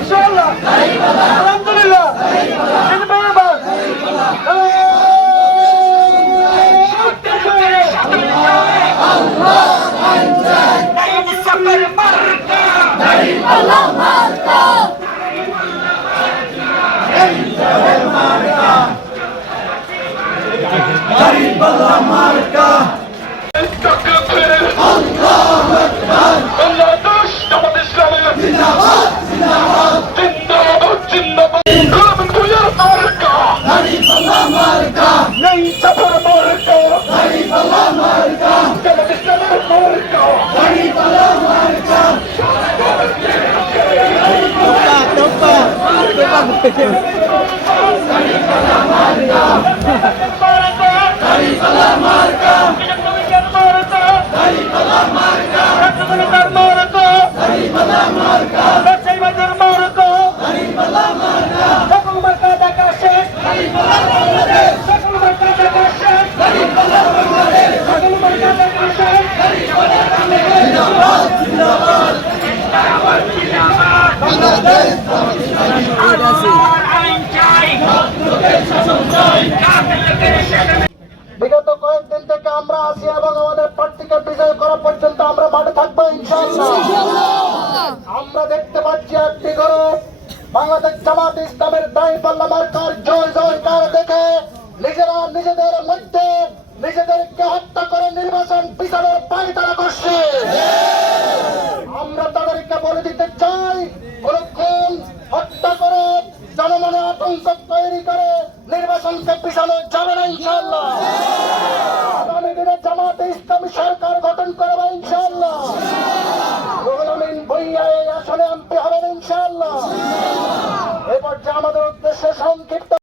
ইনশাআল্লাহ আলহামদুলিল্লাহ বিগত কয়েকদিন থেকে আমরা আছি এবং আমাদের প্রার্থীকে বিজয় করা পর্যন্ত আমরা মাঠে থাকবো ইনশাআল্লাহ। আমরা দেখতে পাচ্ছি একটি গ্রুপ বাংলাদেশ জামাত ইসলামের দাঁড়িপাল্লা মার্কার জয় জয়কার দেখে নিজেরা নিজেদের মধ্যে নিজেদেরকে হত্যা করে নির্বাচন পিছনের পানি তারা করছে। আমরা তাদেরকে বলে দিতে চাই, কোন হত্যা করে জনমনে আতঙ্ক তৈরি করে নির্বাচনকে পিছানো যাবে না ইনশাআল্লাহ। আগামী দিনে জামাতে ইসলামী সরকার গঠন করবে ইনশাআল্লাহ। রুহুল আমিন ভূঁইয়া এই আসনে এমপি হবেন ইনশাআল্লাহ। এ পর্যায়ে আমাদের উদ্দেশ্যে সংক্ষিপ্ত